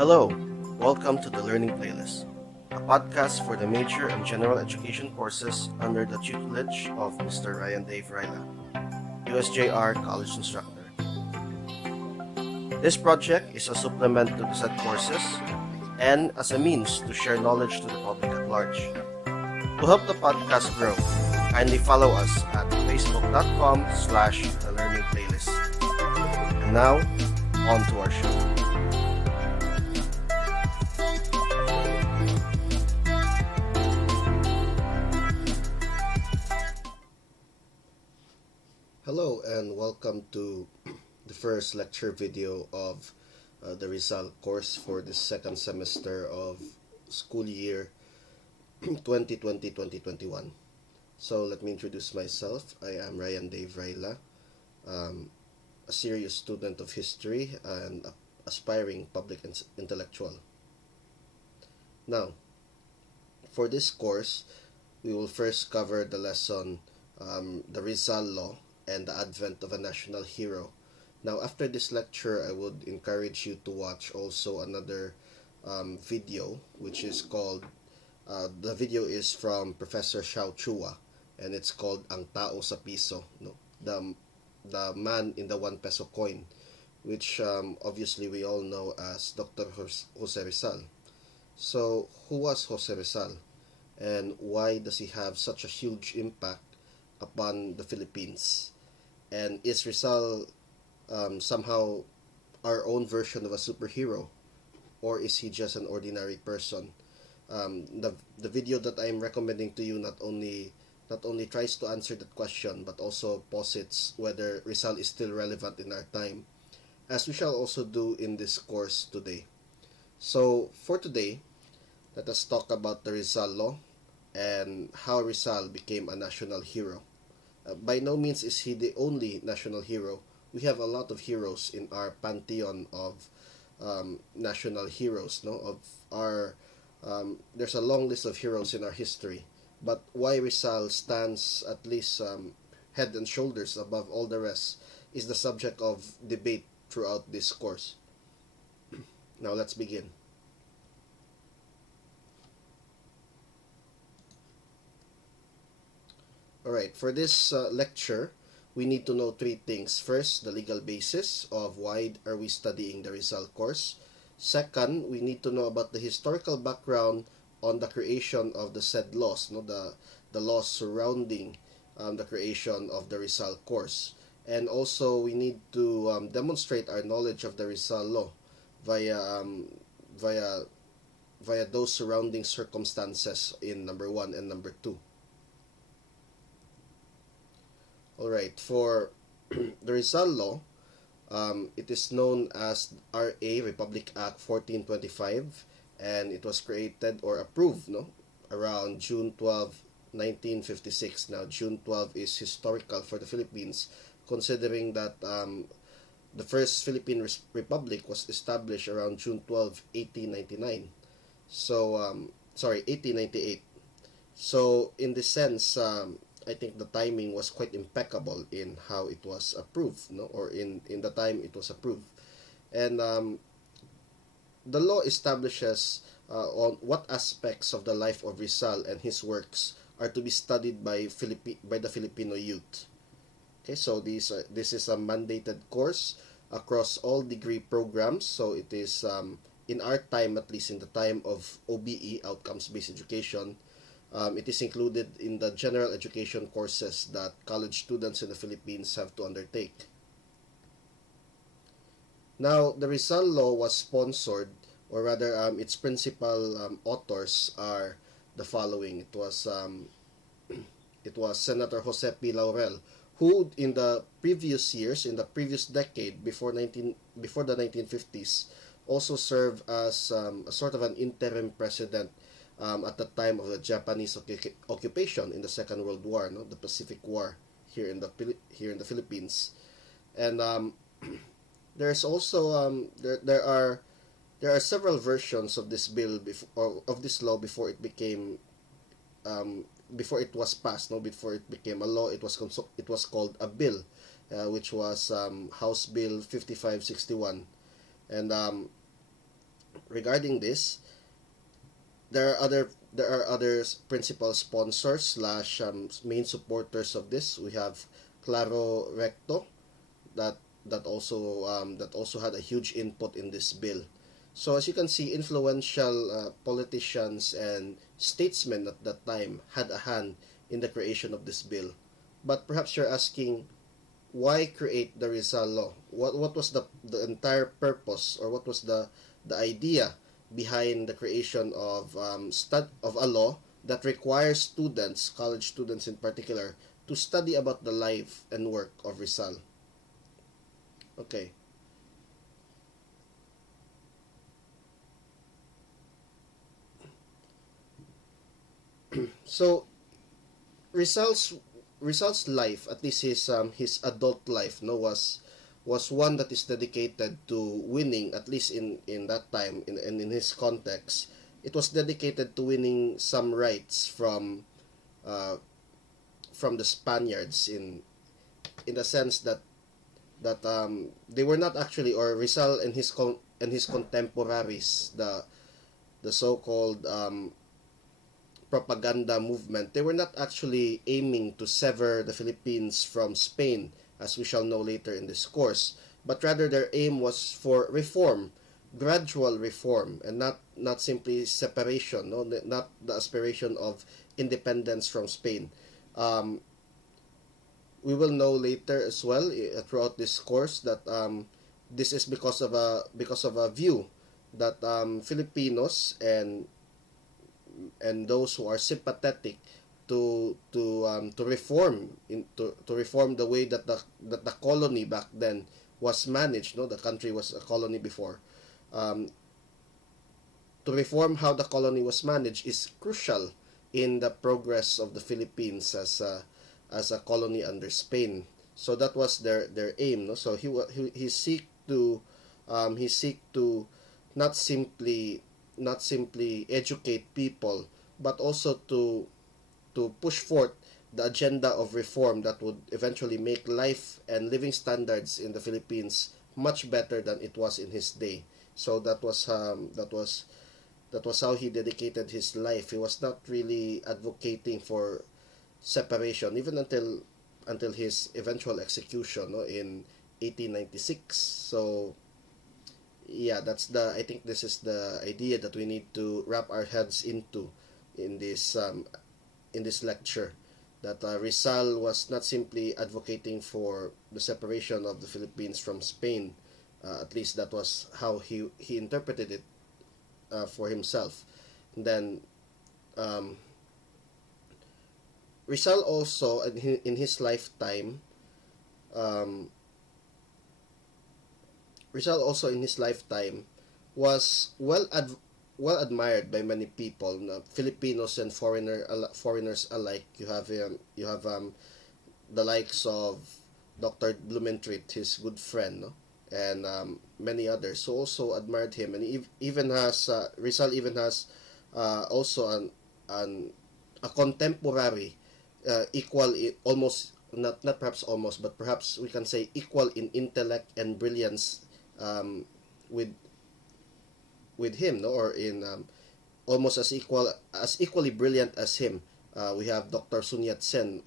Hello, welcome to the Learning Playlist, a podcast for the major and general education courses under the tutelage of Mr. Ryan Dave Ryla, USJR College Instructor. This project is a supplement to the said courses and as a means to share knowledge to the public at large. To help the podcast grow, kindly follow us at facebook.com/the learning playlist. And now, on to our show. Hello and welcome to the first lecture video of the Rizal course for the second semester of school year 2020-2021. So let me introduce myself. I am Ryan Dave Ryla, a serious student of history and aspiring public intellectual. Now, for this course, we will first cover the lesson the Rizal Law and the advent of a national hero. Now, after this lecture, I would encourage you to watch also another video, which is called, the video is from Professor Xiao Chua, and it's called Ang Tao sa Piso, no? The man in the 1 peso coin, which obviously we all know as Dr. Jose Rizal. So, who was Jose Rizal? And why does he have such a huge impact upon the Philippines? And is Rizal somehow our own version of a superhero, or is he just an ordinary person? The video that I'm recommending to you not only tries to answer that question, but also posits whether Rizal is still relevant in our time, as we shall also do in this course today. So for today, let us talk about the Rizal Law and how Rizal became a national hero. By no means is he the only national hero. We have a lot of heroes in our pantheon of national heroes. No, of our there's a long list of heroes in our history. But why Rizal stands at least head and shoulders above all the rest is the subject of debate throughout this course. Now let's begin. Alright, for this lecture, we need to know three things. First, the legal basis of why are we studying the Rizal course. Second, we need to know about the historical background on the creation of the said laws, no, the laws surrounding the creation of the Rizal course. And also, we need to demonstrate our knowledge of the Rizal law via via via those surrounding circumstances in number 1 and number 2. Alright, for the Rizal Law, it is known as RA Republic Act 1425, and it was created or approved, no, around June 12, 1956. Now, June 12 is historical for the Philippines, considering that the first Philippine Republic was established around June 12, 1899. So, 1898. So, in this sense, I think the timing was quite impeccable in how it was approved, no, or in the time it was approved. And the law establishes on what aspects of the life of Rizal and his works are to be studied by the Filipino youth. Okay, so this is a mandated course across all degree programs. So it is in our time, at least in the time of OBE, outcomes based education. It is included in the general education courses that college students in the Philippines have to undertake. Now, the Rizal Law was sponsored, or rather, its principal authors are the following. It was Senator Jose P. Laurel, who in the previous years, in the previous decade, before the 1950s, also served as a sort of an interim president at the time of the Japanese occupation in the Second World War, no, the Pacific War here in the Philippines. And there's also there are several versions of this bill or of this law before it became before it was passed, no, before it became a law. It was called a bill, which was House Bill 5561. And Regarding this, there are other principal sponsors slash main supporters of this. We have Claro Recto, that that also had a huge input in this bill. So as you can see, influential politicians and statesmen at that time had a hand in the creation of this bill. But perhaps you're asking, why create the Rizal Law? What was the entire purpose, or what was the idea behind the creation of of a law that requires students, college students in particular, to study about the life and work of Rizal? Okay. So Rizal's Rizal's life, at least his adult life, no, was one that is dedicated to winning, at least in that time, in his context. It was dedicated to winning some rights uh, from the Spaniards, in the sense that they were not actually, or Rizal and his contemporaries, the so-called propaganda movement, they were not actually aiming to sever the Philippines from Spain, as we shall know later in this course, but rather their aim was for reform, gradual reform, and not simply separation, no, not the aspiration of independence from Spain. Um, we will know later as well, throughout this course, that this is because of a view that Filipinos and those who are sympathetic to reform, to reform the way that the colony back then was managed. No, the country was a colony before. um, to reform how the colony was managed is crucial in the progress of the Philippines as a colony under Spain. So that was their aim. No, so he seek to not simply not simply educate people, but also to push forth the agenda of reform that would eventually make life and living standards in the Philippines much better than it was in his day. So that was how he dedicated his life. He was not really advocating for separation, even until his eventual execution, no, in 1896. So yeah, that's the I think this is the idea that we need to wrap our heads into in this lecture, that Rizal was not simply advocating for the separation of the Philippines from Spain. At least that was how he interpreted it for himself. And then um, Rizal also in his lifetime, um, Rizal also in his lifetime was well admired by many people, Filipinos and foreigners alike. You have the likes of Dr. Blumentritt, his good friend, no? And many others who also admired him, and even has Rizal even has also an a contemporary, equal, almost, not perhaps almost, but perhaps we can say equal in intellect and brilliance, um, with him, no, or in almost as equally brilliant as him. We have Dr. Sun Yat-sen,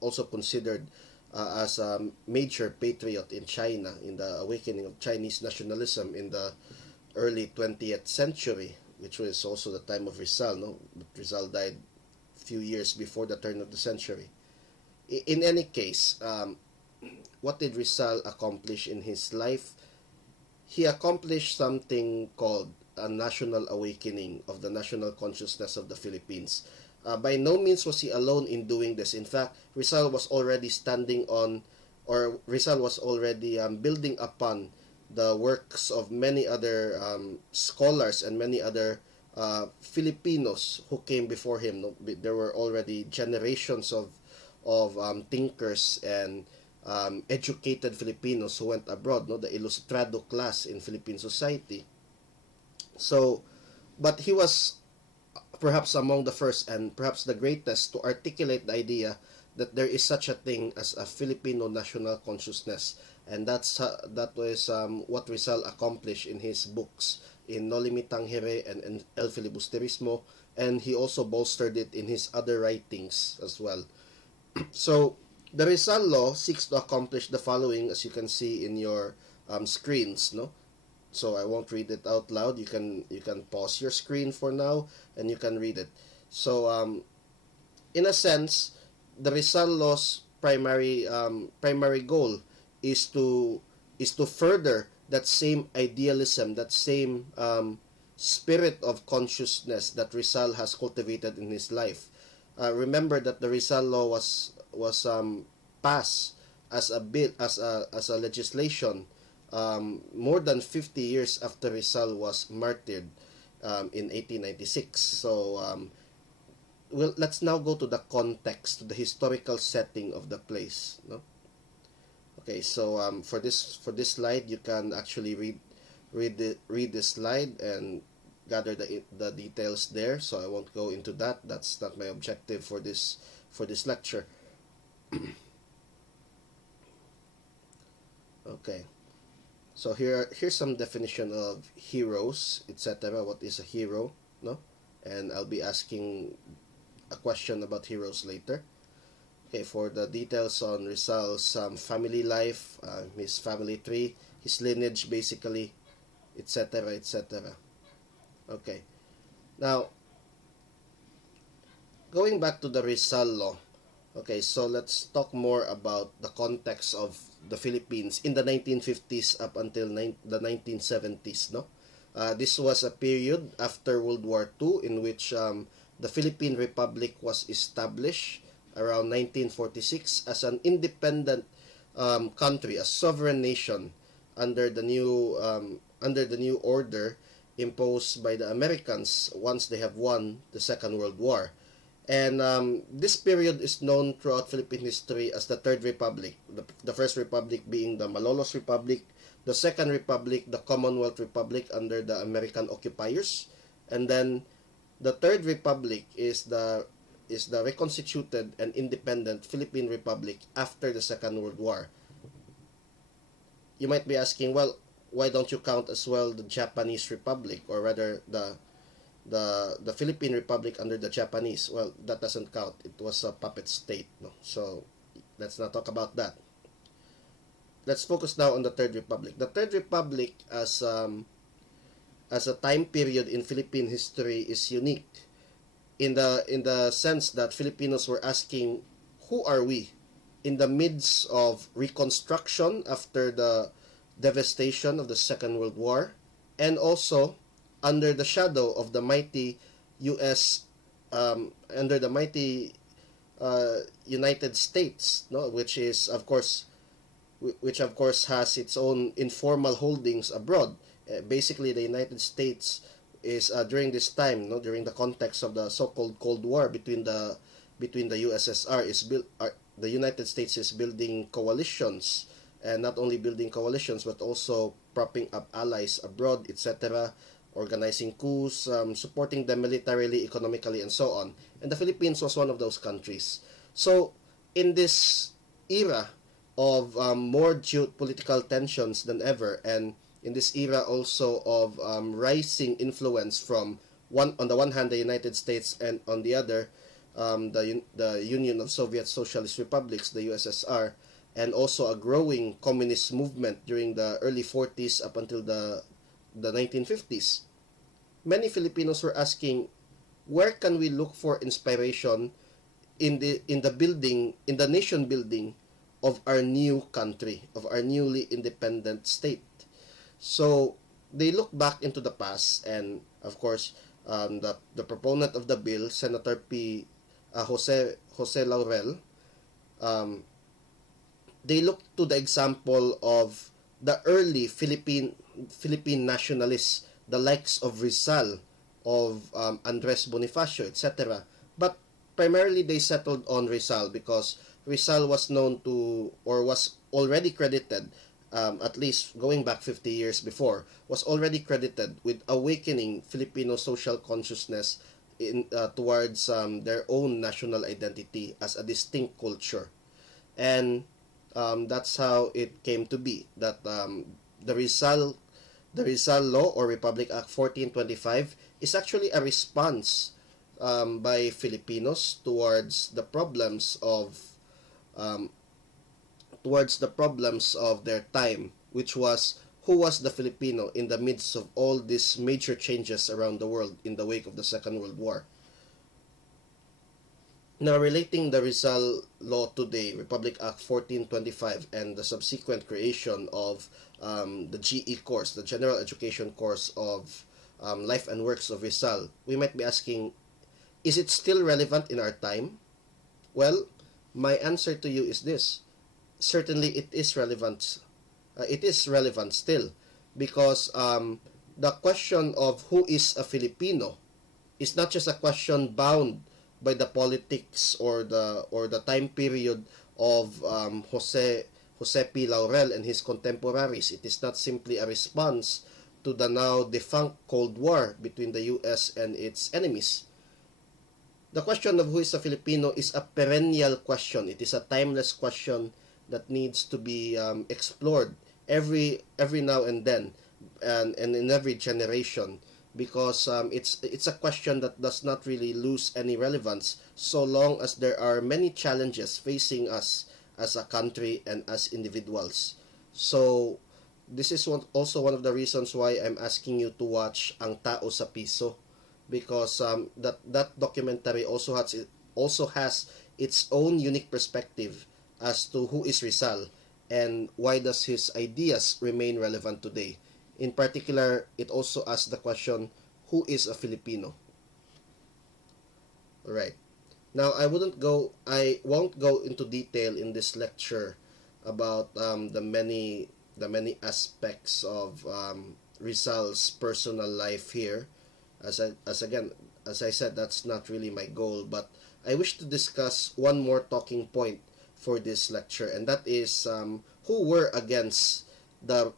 also considered as a major patriot in China in the awakening of Chinese nationalism in the early 20th century, which was also the time of Rizal. No, but Rizal died a few years before the turn of the century. In any case, what did Rizal accomplish in his life? He accomplished something called a national awakening of the national consciousness of the Philippines. By no means was he alone in doing this. In fact, Rizal was already building upon the works of many other scholars and many other Filipinos who came before him. No? There were already generations of thinkers and educated Filipinos who went abroad, no, the ilustrado class in Philippine society. So, but he was perhaps among the first and perhaps the greatest to articulate the idea that there is such a thing as a Filipino national consciousness, and that was what Rizal accomplished in his books, in Noli Me Tangere and El Filibusterismo, and he also bolstered it in his other writings as well. So, the Rizal Law seeks to accomplish the following, as you can see in your screens, no? So I won't read it out loud. You can pause your screen for now, and you can read it. So in a sense, the Rizal Law's primary goal is to further that same idealism, that same spirit of consciousness that Rizal has cultivated in his life. Remember that the Rizal Law was passed as a bill, as a legislation, more than 50 years after Rizal was martyred in 1896. So well, let's now go to the context, to the historical setting of the place. No? Okay, so for this slide, you can actually read this slide and gather the details there. So I won't go into that. That's not my objective for this lecture. Okay. So here's some definition of heroes, etc. What is a hero? No? And I'll be asking a question about heroes later. Okay, for the details on Rizal's family life, his family tree, his lineage basically, etc., etc. Okay. Now, going back to the Rizal Law. Okay, so let's talk more about the context of the Philippines in the 1950s up until the 1970s, no? This was a period after World War II in which the Philippine Republic was established around 1946 as an independent country, a sovereign nation under the new order imposed by the Americans once they have won the Second World War. And this period is known throughout Philippine history as the Third Republic. The First Republic being the Malolos Republic, the Second Republic, the Commonwealth Republic under the American occupiers, and then the Third Republic is the reconstituted and independent Philippine Republic after the Second World War. You might be asking, well, why don't you count as well the Japanese Republic, or rather the Philippine Republic under the Japanese? Well, that doesn't count. It was a puppet state, no? So let's not talk about that. Let's focus now on the Third Republic. The Third Republic as a time period in Philippine history is unique in the sense that Filipinos were asking, who are we in the midst of reconstruction after the devastation of the Second World War, and also under the shadow of the mighty U.S. Under the mighty United States, no, which of course has its own informal holdings abroad. Basically, the United States is during this time, no, during the context of the so-called Cold War between the USSR, the United States is building coalitions, and not only building coalitions but also propping up allies abroad, etc., organizing coups, supporting them militarily, economically, and so on. And the Philippines was one of those countries. So, in this era of more geopolitical tensions than ever, and in this era also of rising influence from on the one hand the United States, and on the other the Union of Soviet Socialist Republics, the USSR, and also a growing communist movement during the early 40s up until the 1950s. Many Filipinos were asking, where can we look for inspiration in the nation building of our new country, of our newly independent state? So they look back into the past, and of course, the proponent of the bill, Senator Jose Laurel, they look to the example of the early Philippine nationalists, the likes of Rizal, of Andres Bonifacio, etc. But primarily they settled on Rizal because Rizal was known to, or was already credited, at least going back 50 years before, was already credited with awakening Filipino social consciousness towards their own national identity as a distinct culture. And that's how it came to be that the Rizal The Rizal Law or Republic Act 1425 is actually a response by Filipinos um, towards the problems of their time, which was who was the Filipino in the midst of all these major changes around the world in the wake of the Second World War. Now, relating the Rizal Law today, Republic Act 1425, and the subsequent creation of the GE course, the General Education course of Life and Works of Rizal, we might be asking, is it still relevant in our time? Well, my answer to you is this. Certainly, it is relevant. It is relevant still because the question of who is a Filipino is not just a question bound by the politics or the time period of Jose P. Laurel and his contemporaries. It is not simply a response to the now defunct Cold War between the U.S. and its enemies. The question of who is a Filipino is a perennial question. It is a timeless question that needs to be explored every now and then, and in every generation, because it's a question that does not really lose any relevance so long as there are many challenges facing us as a country and as individuals. So this is also one of the reasons why I'm asking you to watch Ang Tao sa Piso, because that documentary also has its own unique perspective as to who is Rizal and why does his ideas remain relevant today. In particular, it also asks the question, who is a Filipino? Right. Now, I won't go into detail in this lecture about the many aspects of Rizal's personal life here. As I said, that's not really my goal, but I wish to discuss one more talking point for this lecture, and that is who were against the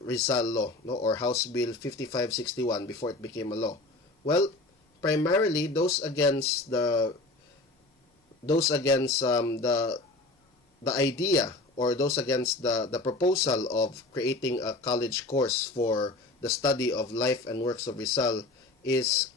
Rizal Law, no, or House Bill 5561 before it became a law. Well, primarily those against the idea, or those against the proposal of creating a college course for the study of life and works of Rizal is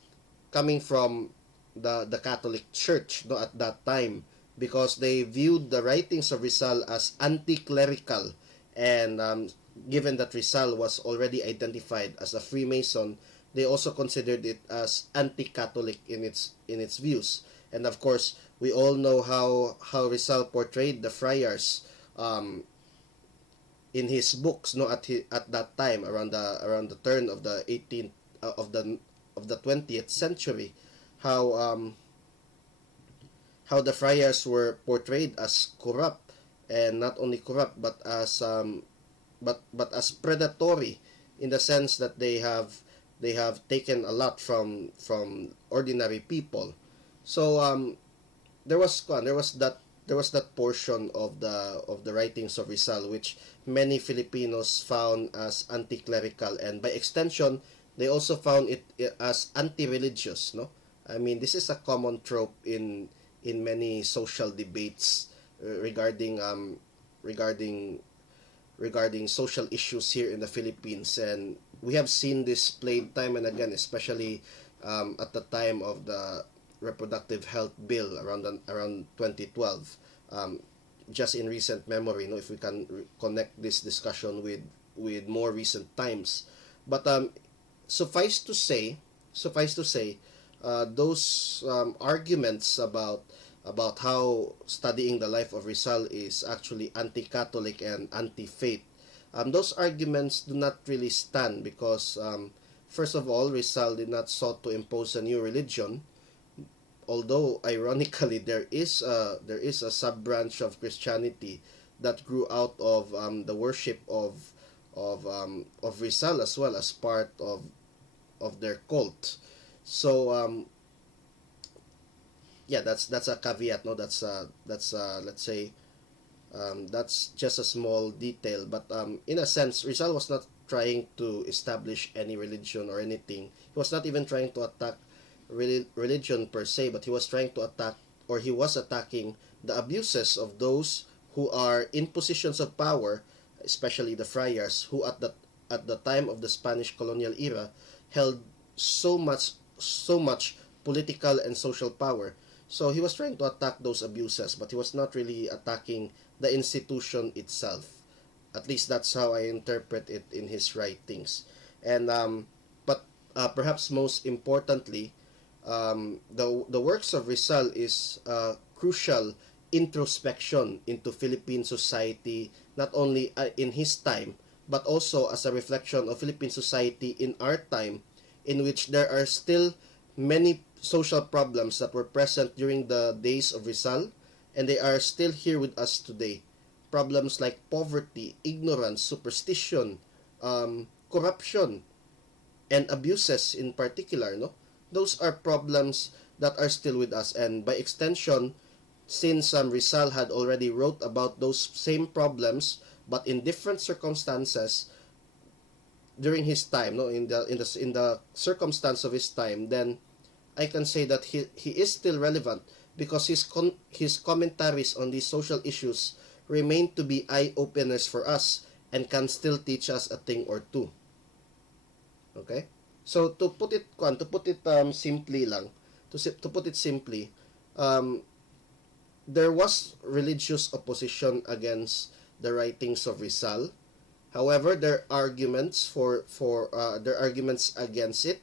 coming from the Catholic Church, no, at that time, because they viewed the writings of Rizal as anti-clerical, and given that Rizal was already identified as a Freemason, they also considered it as anti-Catholic in its views. And of course, we all know how Rizal portrayed the friars in his books, no, at that time, around the turn of the 18th of the 20th century, how how the friars were portrayed as corrupt, and not only corrupt but as predatory, in the sense that they have taken a lot from ordinary people. So there was that portion of the writings of Rizal which many Filipinos found as anti-clerical, and by extension they also found it as anti-religious, no. I mean, this is a common trope in many social debates regarding regarding social issues here in the Philippines, and we have seen this played time and again, especially at the time of the reproductive health bill around 2012. Just in recent memory, you know, if we can connect this discussion with more recent times, but suffice to say, those arguments about how studying the life of Rizal is actually anti-Catholic and anti-faith, those arguments do not really stand, because first of all, Rizal did not sought to impose a new religion, although ironically there is a sub branch of Christianity that grew out of the worship of Rizal, as well as part of their cult. So yeah, that's a caveat, no. That's let's say that's just a small detail, but in a sense, Rizal was not trying to establish any religion or anything. He was not even trying to attack religion per se, but he was trying to attack, or he was attacking, the abuses of those who are in positions of power, especially the friars, who at the time of the Spanish colonial era held so much political and social power. So he was trying to attack those abuses, but he was not really attacking the institution itself. At least that's how I interpret it in his writings. And but perhaps most importantly, the works of Rizal is crucial introspection into Philippine society, not only in his time, but also as a reflection of Philippine society in our time, in which there are still many social problems that were present during the days of Rizal, and they are still here with us today. Problems like poverty, ignorance, superstition, corruption, and abuses in particular, no? Those are problems that are still with us, and by extension, since Rizal had already wrote about those same problems but in different circumstances during his time, no, in the circumstance of his time, then I can say that he is still relevant because his commentaries on these social issues remain to be eye openers for us and can still teach us a thing or two. Okay? So to put it simply lang, to put it simply, um, there was religious opposition against the writings of Rizal. However, their arguments against it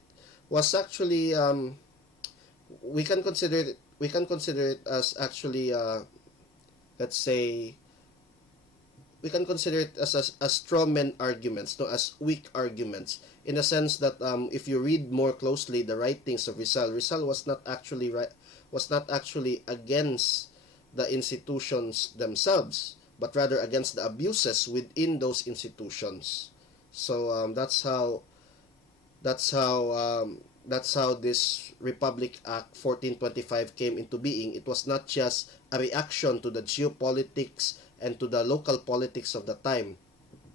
was actually, we can consider it as actually, let's say, we can consider it as straw man arguments, no, as weak arguments, in the sense that if you read more closely the writings of Rizal was not actually against the institutions themselves, but rather against the abuses within those institutions. So that's how this Republic Act 1425 came into being. It was not just a reaction to the geopolitics and to the local politics of the time,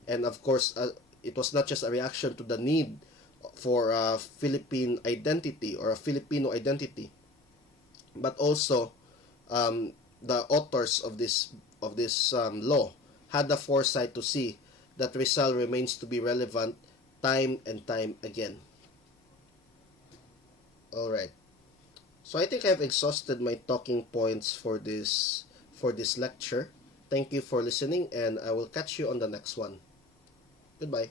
and of course, it was not just a reaction to the need for a Philippine identity or a Filipino identity, but also the authors of this law had the foresight to see that Rizal remains to be relevant time and time again. All right. So I think I've exhausted my talking points for this lecture. Thank you for listening, and I will catch you on the next one. Goodbye.